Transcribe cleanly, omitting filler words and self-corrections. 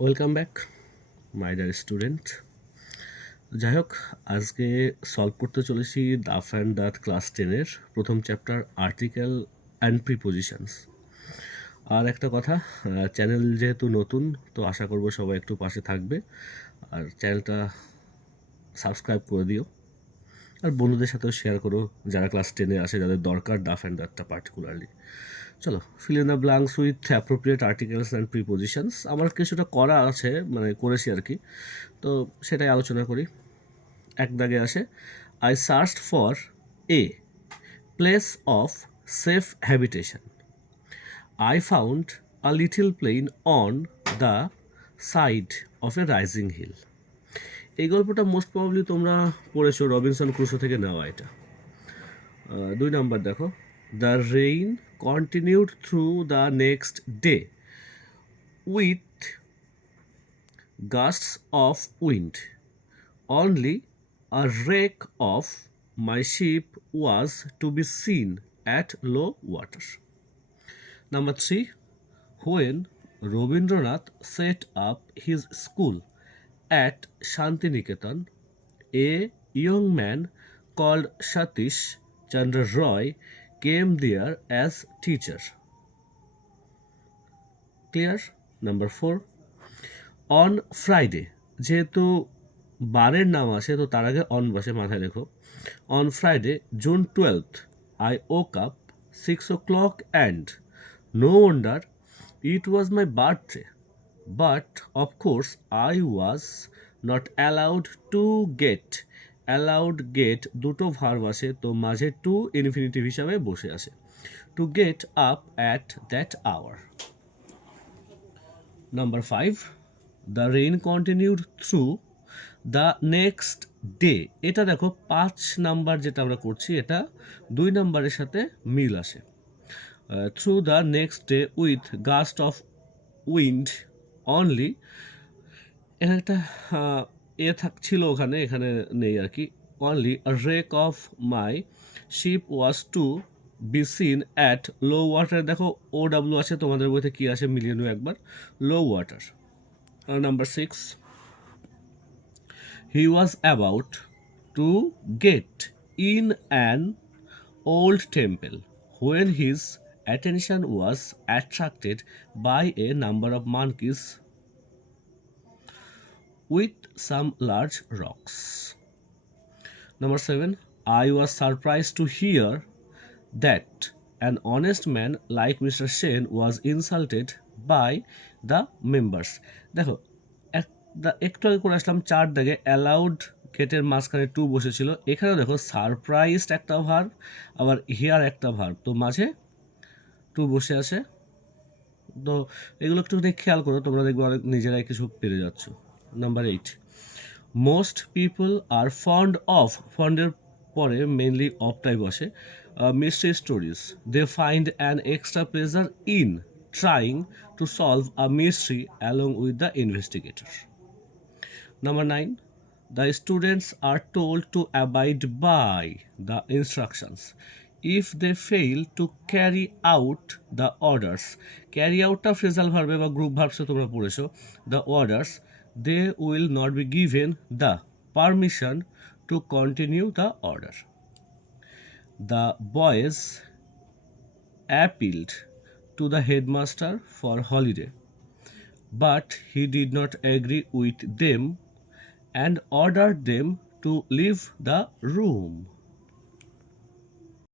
Welcome back my dear student. যাই হোক, আজকে সলভ করতে চলেছি দাফ অ্যান্ড দাঁত ক্লাস 10-এর প্রথম চ্যাপ্টার আর্টিকেল অ্যান্ড প্রিপোজিশনস। আর একটা কথা, চ্যানেল যেহেতু নতুন, তো আশা করব সবাই একটু পাশে থাকবে আর চ্যানেলটা সাবস্ক্রাইব করে দিও। আর বন্ধুদের সাথেও শেয়ার করো যারা ক্লাস 10-এ আসে, যাদের দরকার দাফ অ্যান্ড দাঁতটা পার্টিকুলারলি। চলো, fill in the blanks with appropriate articles and prepositions. আমার কিছুটা করা আছে, মানে করেছি আর কি, তো সেটাই আলোচনা করি। এক দাগে আসে, I searched for a place of safe habitation. I found a little plain on the side of a rising hill. এই গল্পটা মোস্ট প্রবাবলি তোমরা পড়েছো, রবিনসন ক্রুসো থেকে নেওয়া এটা। 2 নম্বর দেখো, the rain continued through the next day with gusts of wind. Only a wreck of my ship was to be seen at low water. Number 3. When Rabindranath set up his school at Shantiniketan, a young man called Satish Chandra Roy came there as teacher. Clear? Number 4. On Friday, যেহেতু বারের নাম আসে তো তার আগে on বসে, মাথায় রেখো। On Friday June 12th I woke up 6 o'clock and no wonder it was my birthday, but of course I was not allowed get দুটো ভার্ব আসে, তো মাঝে টু ইনফিনিটিভ হিসাবে বসে আসে। To get up at that hour. Number 5. The rain continued through the next day. এটা দেখো 5 number যেটা আমরা করছি, এটা 2 নাম্বারের সাথে মিল আসে। Through the next day with gust of wind only, এখানে একটা ছিল ওখানে, এখানে নেই আর কি। Only a wreck of my ship was to be seen at low water. দেখো ও ডাব্লিউ আছে, তোমাদের বইতে কী আসে মিলিয়ে নিও একবার, লো water. Number 6. He was about to get in an old temple when his attention was attracted by a number of monkeys with some large rocks. Number 7. I was surprised to hear that an honest man like Mr. Shen was insulted by the members. দেখো, একটু আগে করে আসলাম 4 দাগে, allowed গেটের মাঝখানে two বসেছিল। এখানে দেখো সারপ্রাইজড একটা ভার্ব, আবার হিয়ার একটা ভার্ব, তো মাঝে টু বসে আসে। তো এগুলো একটু খেয়াল করো, তোমরা দেখবে অনেক নিজেরাই কিছু পেরে যাচ্ছ। নাম্বার 8. মোস্ট পিপল আর ফন্ডের পরে মেনলি অফটাই বসে। Mystery stories, they find an extra pleasure in trying to solve a mystery along with the investigator. Number 9. The students are told to abide by the instructions. If they fail to carry out the orders, carry out টা phrasal verb বা group verbs তোমরা পড়েছো, the orders, they will not be given the permission to continue the order. The boys appealed to the headmaster for holiday, but he did not agree with them and ordered them to leave the room.